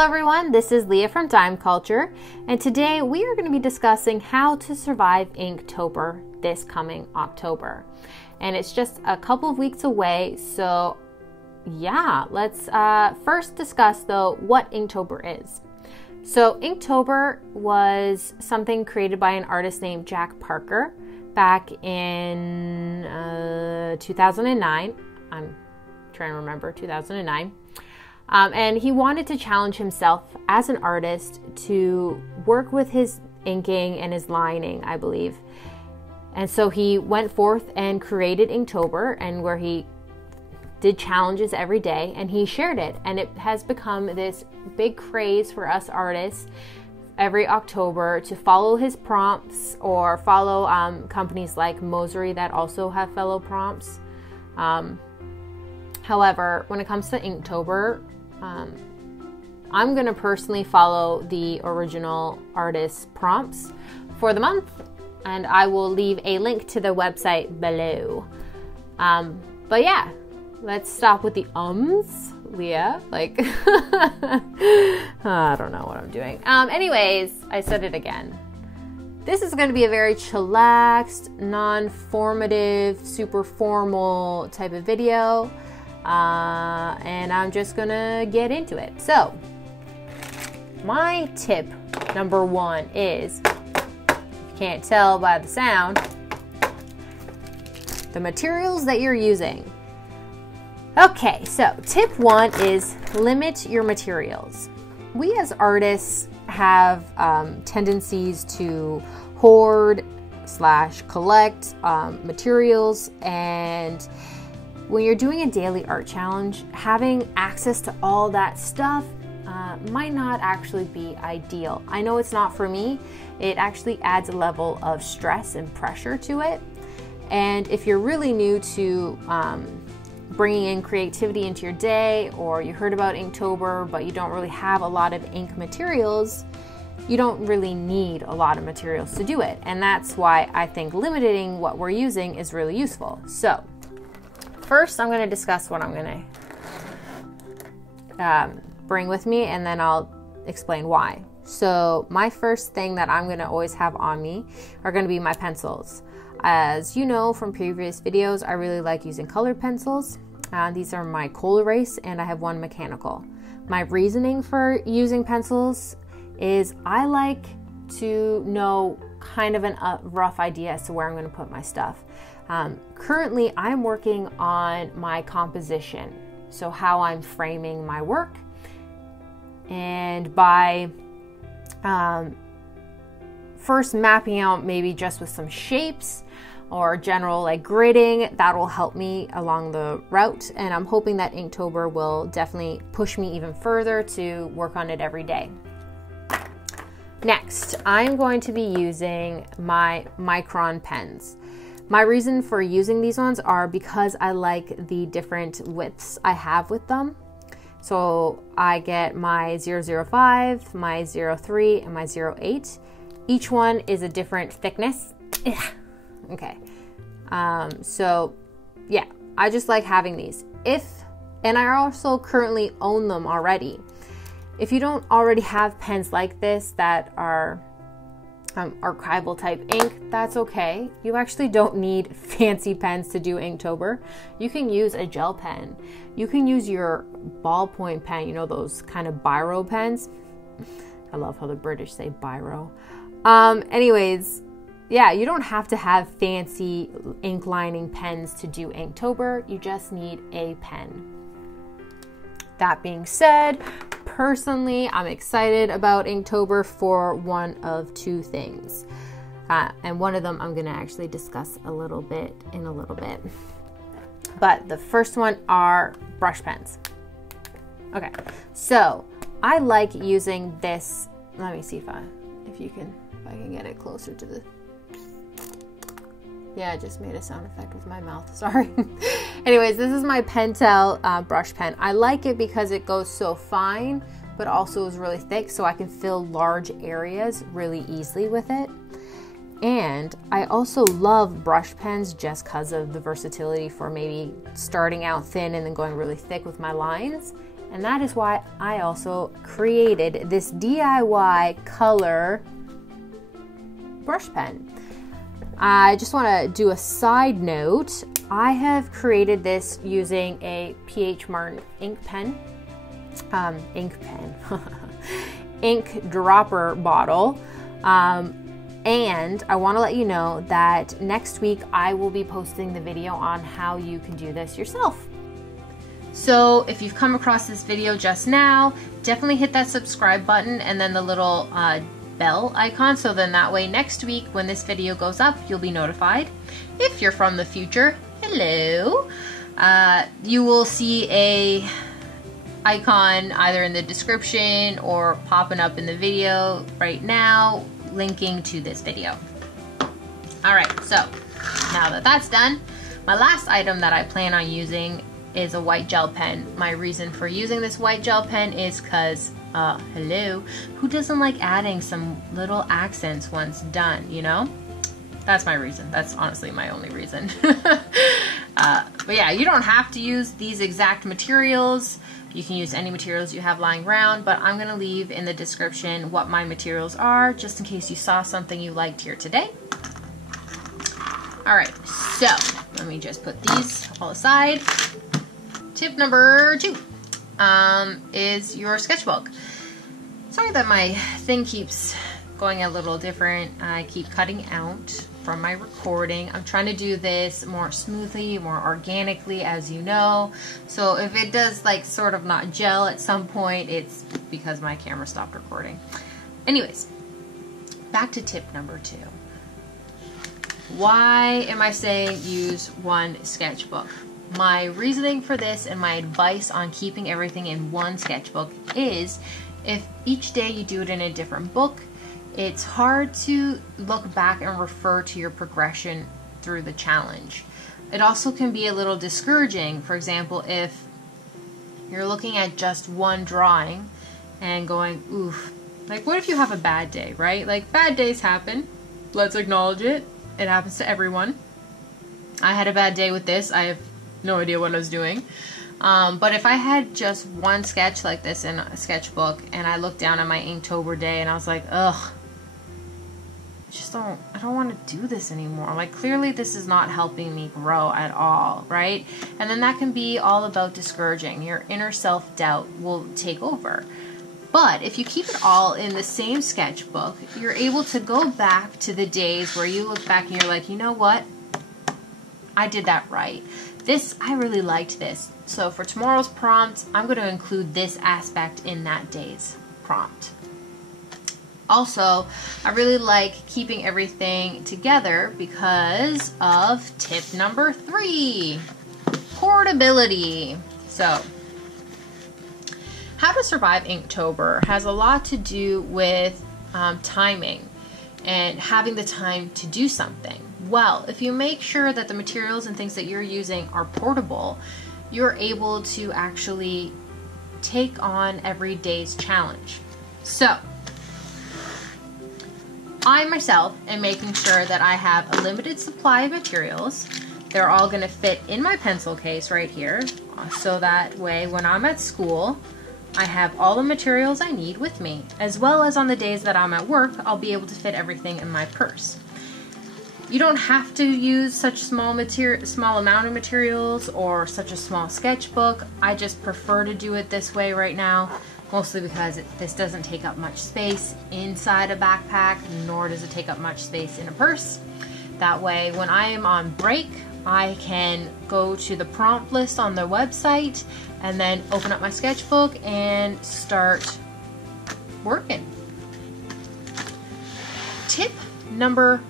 Hello everyone, this is Leah from Dime Culture, and today we are going to be discussing how to survive Inktober this coming October. And it's just a couple of weeks away, so yeah, let's first discuss though what Inktober is. So Inktober was something created by an artist named Jack Parker back in 2009. I'm trying to remember, 2009. And he wanted to challenge himself as an artist to work with his inking and his lining, I believe. And so he went forth and created Inktober, and where he did challenges every day, and he shared it. And it has become this big craze for us artists every October to follow his prompts or follow companies like Mosery that also have fellow prompts. However, when it comes to Inktober, I'm going to personally follow the original artist's prompts for the month, and I will leave a link to the website below. But yeah, let's stop with the Leah. Like, I don't know what I'm doing. Anyways, I said it again. This is going to be a very chillaxed, non-formative, super formal type of video. And I'm just gonna get into it. So, my tip number one is, if you can't tell by the sound, the materials that you're using. Okay, so tip one is limit your materials. We as artists have tendencies to hoard / collect materials, and when you're doing a daily art challenge, having access to all that stuff might not actually be ideal. I know it's not for me. It actually adds a level of stress and pressure to it. And if you're really new to bringing in creativity into your day, or you heard about Inktober but you don't really have a lot of ink materials, you don't really need a lot of materials to do it. And that's why I think limiting what we're using is really useful. So, first, I'm going to discuss what I'm going to bring with me, and then I'll explain why. So my first thing that I'm going to always have on me are going to be my pencils. As you know from previous videos, I really like using colored pencils. These are my Coal Erase, and I have one mechanical. My reasoning for using pencils is I like to know kind of a rough idea as to where I'm going to put my stuff. Currently, I'm working on my composition, so how I'm framing my work, and by first mapping out maybe just with some shapes or general like gridding, that will help me along the route, and I'm hoping that Inktober will definitely push me even further to work on it every day. Next, I'm going to be using my Micron pens. My reason for using these ones are because I like the different widths I have with them. So I get my 005, my 03, and my 08. Each one is a different thickness. Okay. So yeah, I just like having these. And I also currently own them already. If you don't already have pens like this that are archival type ink, that's okay. You actually don't need fancy pens to do Inktober. You can use a gel pen. You can use your ballpoint pen, you know, those kind of biro pens. I love how the British say biro. Anyways, yeah, you don't have to have fancy ink lining pens to do Inktober. You just need a pen. That being said, personally, I'm excited about Inktober for one of two things. And one of them I'm going to actually discuss in a little bit. But the first one are brush pens. Okay, so I like using this. Let me see if I can get it closer to the. Yeah, I just made a sound effect with my mouth, sorry. Anyways, this is my Pentel brush pen. I like it because it goes so fine, but also is really thick, so I can fill large areas really easily with it. And I also love brush pens just because of the versatility for maybe starting out thin and then going really thick with my lines. And that is why I also created this DIY color brush pen. I just want to do a side note. I have created this using a PH Martin ink dropper bottle. And I want to let you know that next week I will be posting the video on how you can do this yourself. So if you've come across this video just now, definitely hit that subscribe button and then the little bell icon, so then that way next week when this video goes up, you'll be notified. If you're from the future, hello. You will see a icon either in the description or popping up in the video right now, linking to this video. Alright, so now that that's done, my last item that I plan on using is a white gel pen. My reason for using this white gel pen is because, hello, who doesn't like adding some little accents once done, you know? That's my reason. That's honestly my only reason. But yeah, you don't have to use these exact materials. You can use any materials you have lying around, but I'm gonna leave in the description what my materials are, just in case you saw something you liked here today. All right, so let me just put these all aside. Tip number 2 is your sketchbook. Sorry that my thing keeps going a little different. I keep cutting out from my recording. I'm trying to do this more smoothly, more organically, as you know. So if it does like sort of not gel at some point, it's because my camera stopped recording. Anyways, back to tip number 2. Why am I saying use one sketchbook? My reasoning for this and my advice on keeping everything in one sketchbook is if each day you do it in a different book, it's hard to look back and refer to your progression through the challenge. It also can be a little discouraging. For example, if you're looking at just one drawing and going, oof, like what if you have a bad day, right? Like bad days happen. Let's acknowledge it. It happens to everyone. I had a bad day with this. I have no idea what I was doing. But if I had just one sketch like this in a sketchbook and I looked down at my Inktober day and I was like, ugh, I don't want to do this anymore. Like clearly this is not helping me grow at all, right? And then that can be all about discouraging. Your inner self-doubt will take over. But if you keep it all in the same sketchbook, you're able to go back to the days where you look back and you're like, you know what? I did that right. I really liked this. So for tomorrow's prompt, I'm going to include this aspect in that day's prompt. Also, I really like keeping everything together because of tip number 3, portability. So, how to survive Inktober has a lot to do with timing and having the time to do something. Well, if you make sure that the materials and things that you're using are portable, you're able to actually take on every day's challenge. So, I myself am making sure that I have a limited supply of materials. They're all going to fit in my pencil case right here, so that way when I'm at school, I have all the materials I need with me, as well as on the days that I'm at work, I'll be able to fit everything in my purse. You don't have to use such small amount of materials or such a small sketchbook. I just prefer to do it this way right now, mostly because this doesn't take up much space inside a backpack, nor does it take up much space in a purse. That way, when I am on break, I can go to the prompt list on the website and then open up my sketchbook and start working. Tip number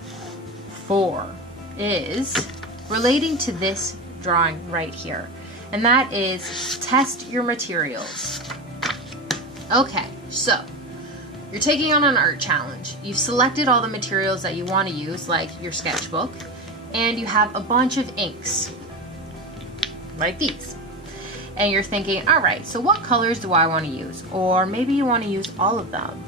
4 is relating to this drawing right here, and that is test your materials. Okay, so you're taking on an art challenge. You've selected all the materials that you want to use, like your sketchbook, and you have a bunch of inks, like these. And you're thinking, all right, so what colors do I want to use? Or maybe you want to use all of them.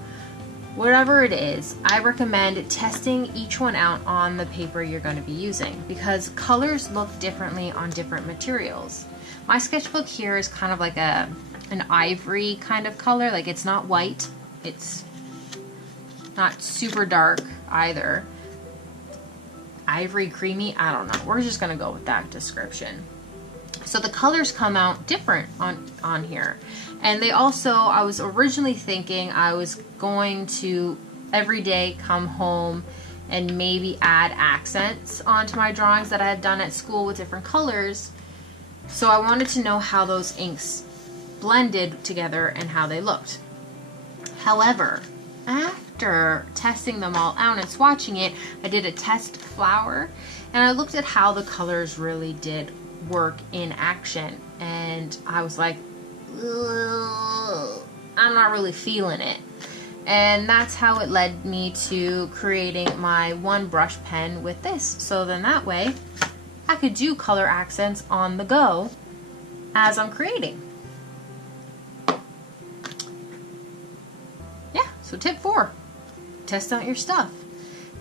Whatever it is, I recommend testing each one out on the paper you're going to be using, because colors look differently on different materials. My sketchbook here is kind of like an ivory kind of color. Like it's not white. It's not super dark either. Ivory creamy, I don't know. We're just gonna go with that description. So the colors come out different on here. And they also, I was originally thinking I was going to every day come home and maybe add accents onto my drawings that I had done at school with different colors. So I wanted to know how those inks blended together and how they looked. However, after testing them all out and swatching it, I did a test flower and I looked at how the colors really did work in action, and I was like, I'm not really feeling it. And that's how it led me to creating my one brush pen with this. So then that way I could do color accents on the go as I'm creating. Yeah, so tip 4, test out your stuff.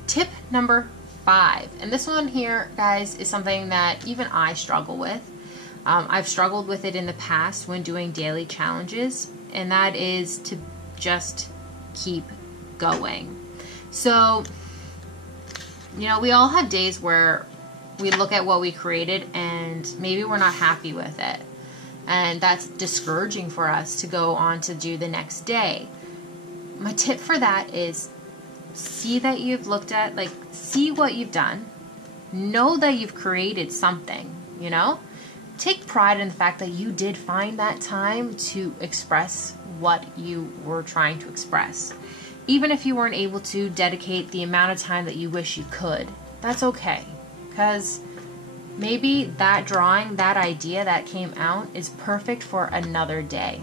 Tip number 5, and this one here, guys, is something that even I struggle with. I've struggled with it in the past when doing daily challenges, and that is to just keep going. So, you know, we all have days where we look at what we created and maybe we're not happy with it, and that's discouraging for us to go on to do the next day. My tip for that is see that you've looked at, like, see what you've done, know that you've created something, you know? Take pride in the fact that you did find that time to express what you were trying to express. Even if you weren't able to dedicate the amount of time that you wish you could, that's okay. Because maybe that drawing, that idea that came out is perfect for another day.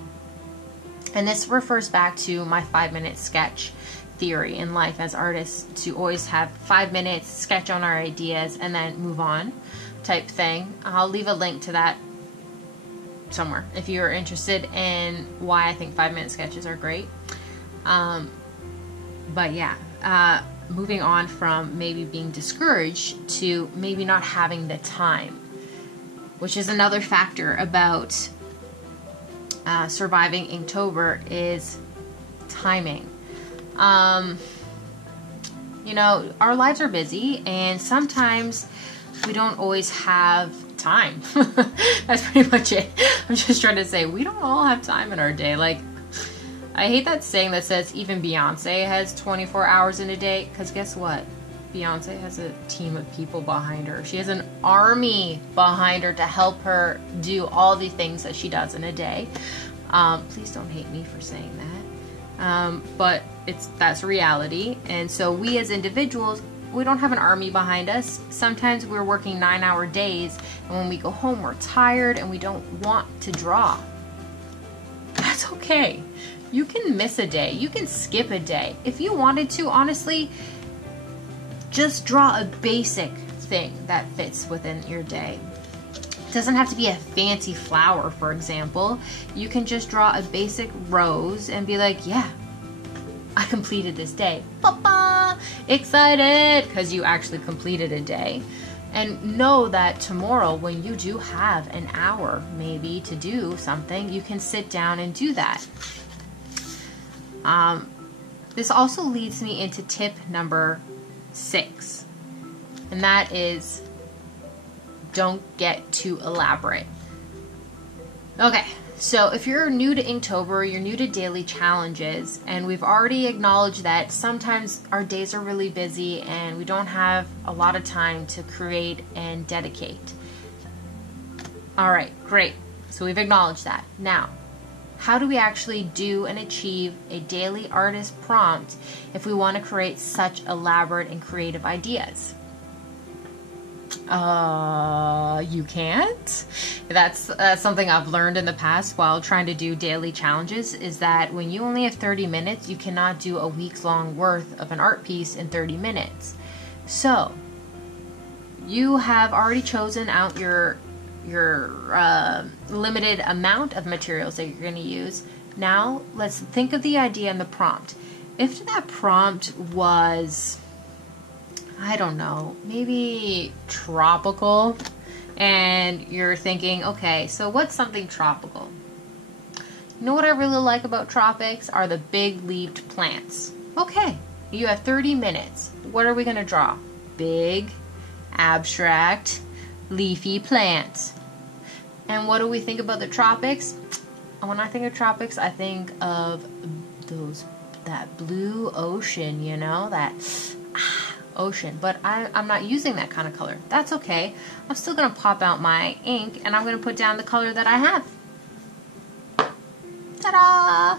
And this refers back to my 5-minute sketch theory in life as artists, to always have 5 minutes, sketch on our ideas, and then move on type thing. I'll leave a link to that somewhere if you're interested in why I think 5-minute sketches are great. But yeah, moving on from maybe being discouraged to maybe not having the time, which is another factor about surviving Inktober, is timing. You know, our lives are busy and sometimes we don't always have time. That's pretty much it. I'm just trying to say we don't all have time in our day. Like, I hate that saying that says even Beyonce has 24 hours in a day, because guess what? Beyonce has a team of people behind her. She has an army behind her to help her do all the things that she does in a day. Please don't hate me for saying that. But that's reality. And so we as individuals, we don't have an army behind us. Sometimes we're working 9-hour days, and when we go home, we're tired and we don't want to draw. That's okay. You can miss a day. You can skip a day. If you wanted to, honestly, just draw a basic thing that fits within your day. It doesn't have to be a fancy flower, for example. You can just draw a basic rose and be like, yeah, I completed this day. Papa! Excited! Because you actually completed a day. And know that tomorrow, when you do have an hour maybe to do something, you can sit down and do that. This also leads me into tip number 6. And that is, don't get too elaborate. Okay. So if you're new to Inktober, you're new to daily challenges, and we've already acknowledged that sometimes our days are really busy and we don't have a lot of time to create and dedicate. All right, great. So we've acknowledged that. Now, how do we actually do and achieve a daily artist prompt if we want to create such elaborate and creative ideas? You can't. That's something I've learned in the past while trying to do daily challenges, is that when you only have 30 minutes, you cannot do a week's long worth of an art piece in 30 minutes. So you have already chosen out your limited amount of materials that you're going to use. Now let's think of the idea and the prompt. If that prompt was, I don't know, maybe tropical and you're thinking, okay, so what's something tropical? You know what I really like about tropics are the big leaved plants. Okay, you have 30 minutes. What are we going to draw? Big, abstract, leafy plants. And what do we think about the tropics? When I think of tropics, I think of that blue ocean, you know, that ocean. But I'm not using that kind of color. That's okay. I'm still going to pop out my ink and I'm going to put down the color that I have. Ta-da!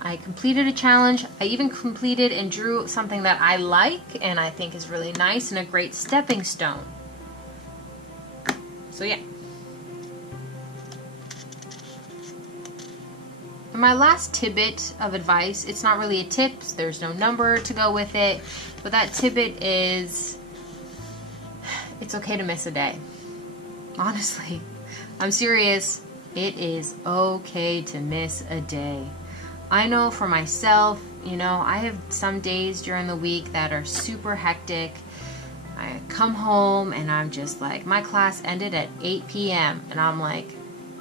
I completed a challenge. I even completed and drew something that I like and I think is really nice and a great stepping stone. So yeah. And my last tidbit of advice, it's not really a tip, there's no number to go with it, but that tidbit is, it's okay to miss a day. Honestly, I'm serious. It is okay to miss a day. I know for myself, you know, I have some days during the week that are super hectic. I come home and I'm just like, my class ended at 8 p.m. and I'm like,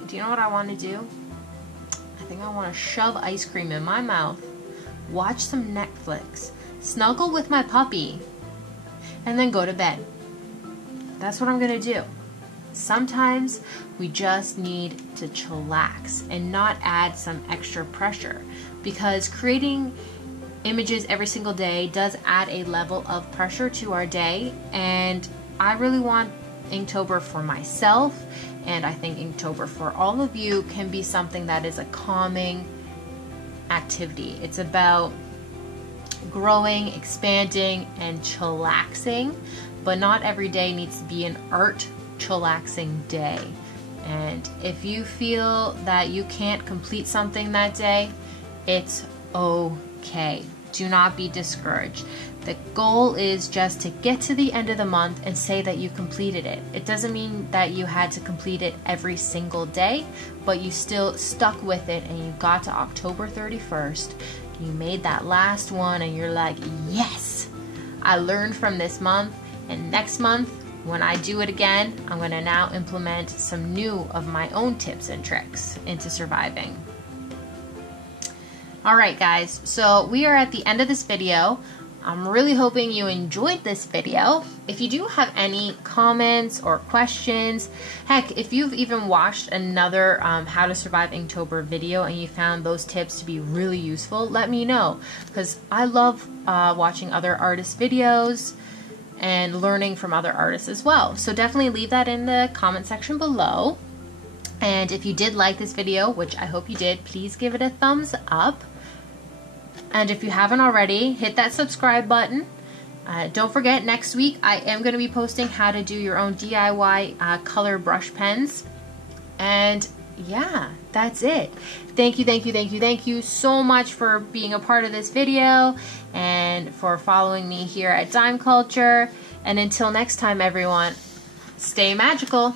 do you know what I want to do? I think I want to shove ice cream in my mouth, watch some Netflix, snuggle with my puppy, and then go to bed. That's what I'm going to do. Sometimes we just need to chillax and not add some extra pressure, because creating images every single day does add a level of pressure to our day, and I really want Inktober for myself, and I think Inktober for all of you can be something that is a calming activity. It's about growing, expanding, and chillaxing, but not every day needs to be an art chillaxing day. And if you feel that you can't complete something that day, it's okay. Do not be discouraged. The goal is just to get to the end of the month and say that you completed it. It doesn't mean that you had to complete it every single day, but you still stuck with it and you got to October 31st. You made that last one and you're like, yes, I learned from this month, and next month when I do it again, I'm going to now implement some new of my own tips and tricks into surviving. Alright guys, so we are at the end of this video. I'm really hoping you enjoyed this video. If you do have any comments or questions, heck, if you've even watched another How to Survive Inktober video and you found those tips to be really useful, let me know, because I love watching other artists' videos and learning from other artists as well. So definitely leave that in the comment section below. And if you did like this video, which I hope you did, please give it a thumbs up. And if you haven't already, hit that subscribe button. Don't forget, next week I am going to be posting how to do your own DIY color brush pens. And yeah, that's it. Thank you so much for being a part of this video and for following me here at Dime Culture. And until next time, everyone, stay magical.